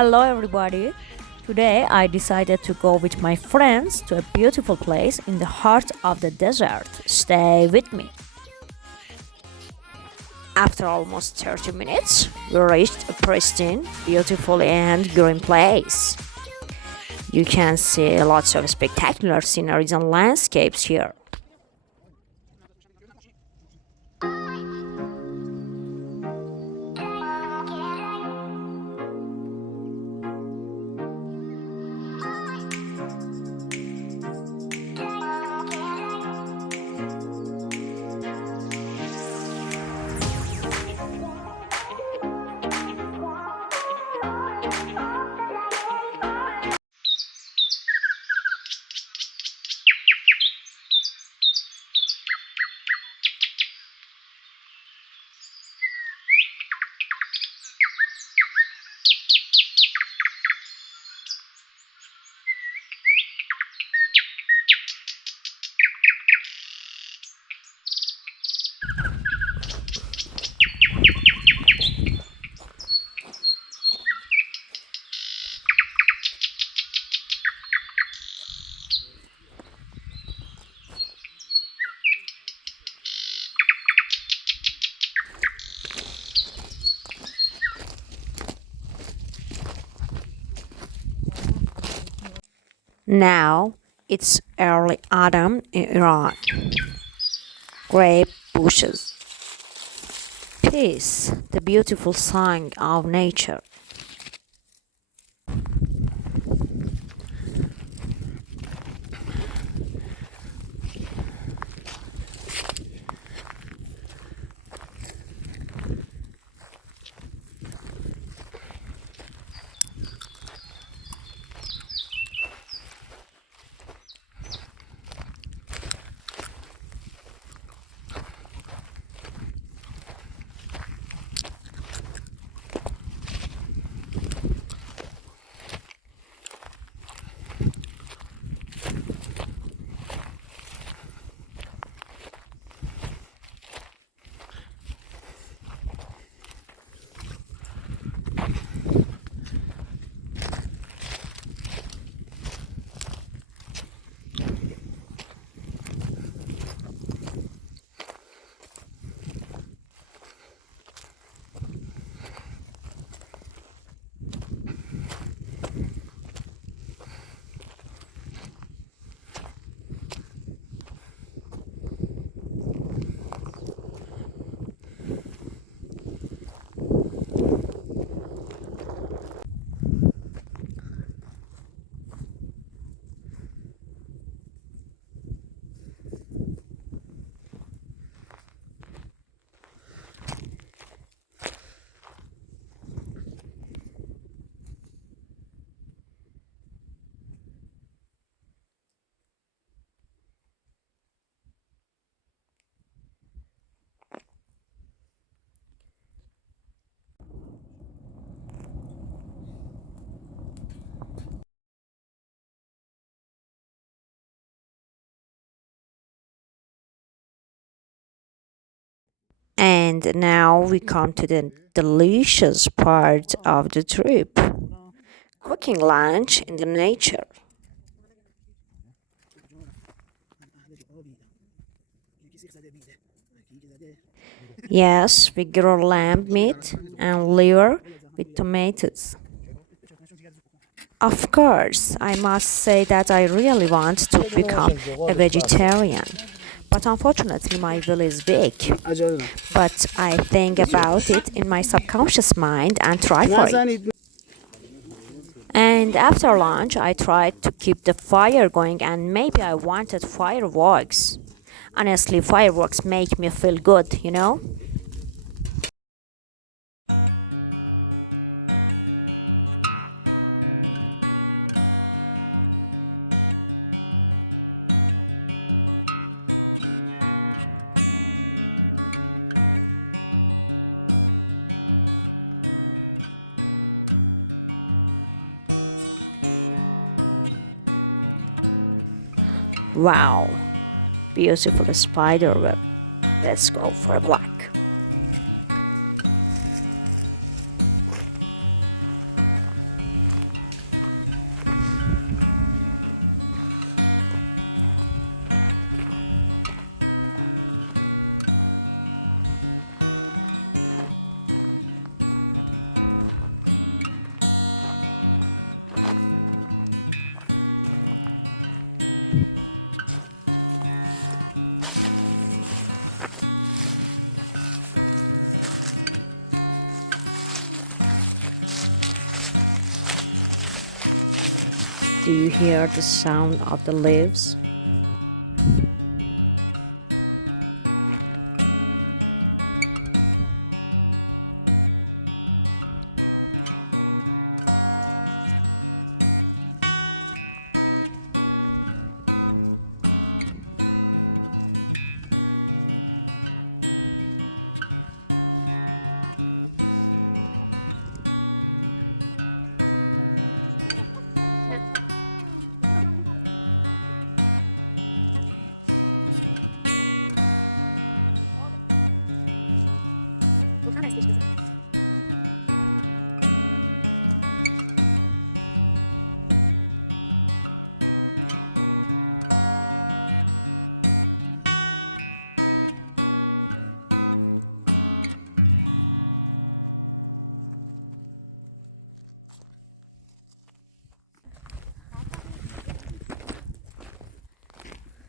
Hello, everybody. Today I decided to go with my friends to a beautiful place in the heart of the desert. Stay with me. After almost 30 minutes, we reached a pristine, beautiful, and green place. You can see lots of spectacular sceneries and landscapes here. Now it's early autumn in Iran. Grape bushes. Peace, the beautiful song of nature. And now we come to the delicious part of the trip, cooking lunch in the nature. Yes, we grill lamb meat and liver with tomatoes. Of course, I must say that I really want to become a vegetarian. But unfortunately, my will is big. But I think about it in my subconscious mind and try for it. And after lunch, I tried to keep the fire going, and maybe I wanted fireworks. Honestly, fireworks make me feel good. Wow, beautiful spider web. Let's go for a black. Do you hear the sound of the leaves?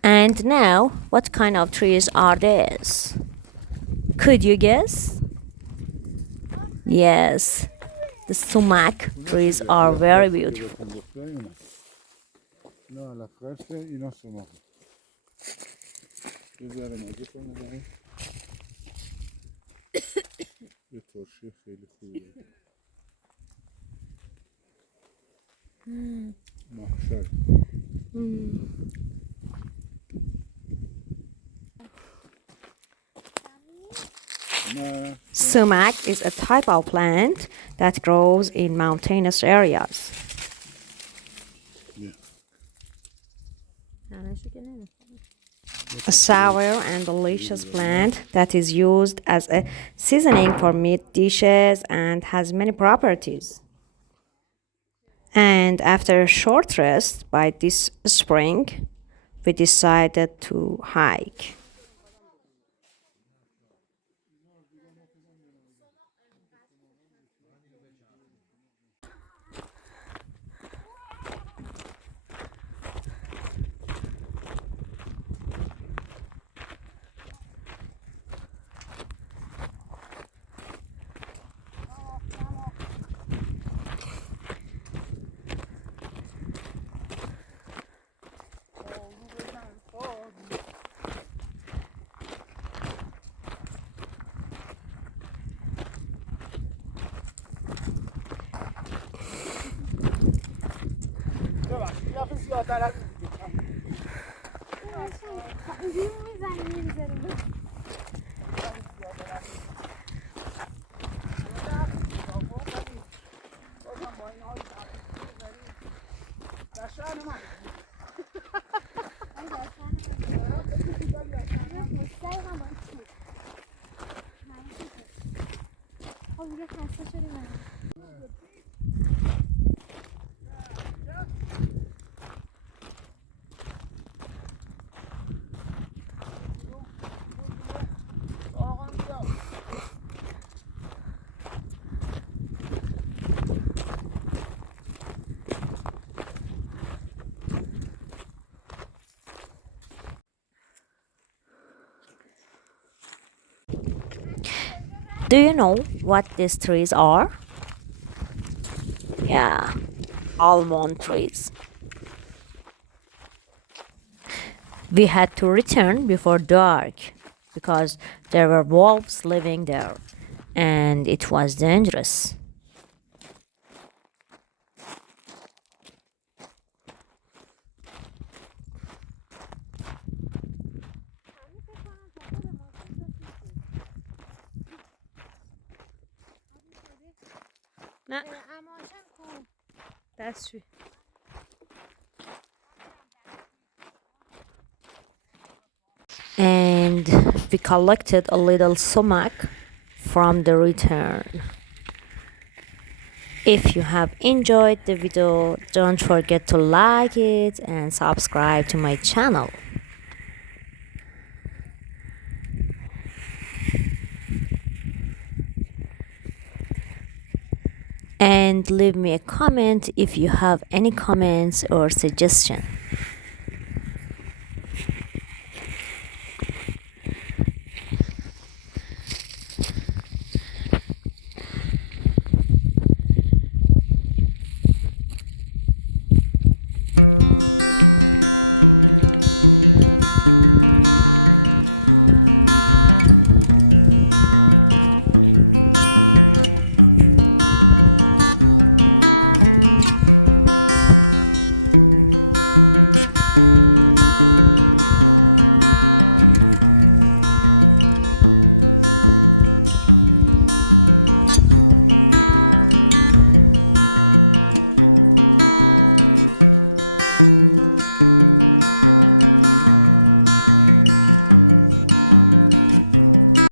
And now, what kind of trees are these? Could you guess? Yes, the sumac trees are very beautiful. Sumac is a type of plant that grows in mountainous areas. A sour and delicious plant that is used as a seasoning for meat dishes and has many properties. And after a short rest by this spring, we decided to hike. Do you know what these trees are? Yeah, almond trees. We had to return before dark because there were wolves living there and it was dangerous. نه دستشویی and we collected a little sumac from the return. If you have enjoyed the video, don't forget to like it and subscribe to my channel. And leave me a comment if you have any comments or suggestions.